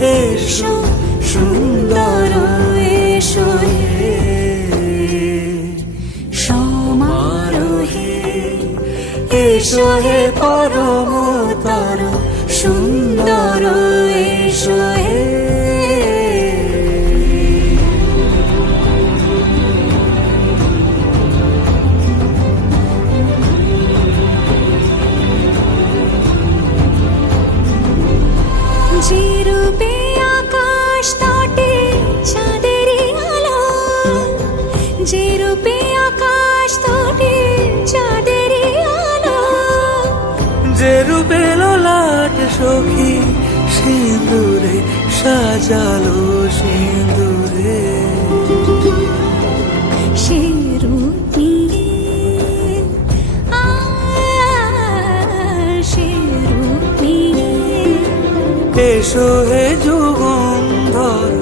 এসো সুন্দর এসো সমারোহে এসো হে পরমতর সুন্দর এসো সাজালো সিঁদুরে। রূপ নিয়ে এসো হে যুগন্ধর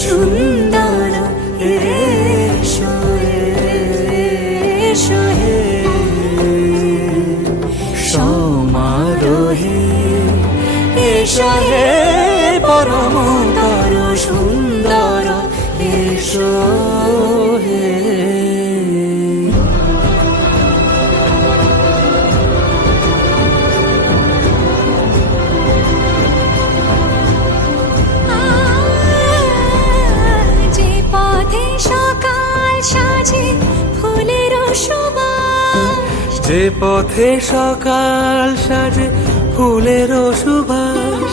সুন্দর এসো এসো হে। সমারোহে এসো হে পরমতর সুন্দর এসো হে। যে পথে সকাল সাজে ফুলের সুবাস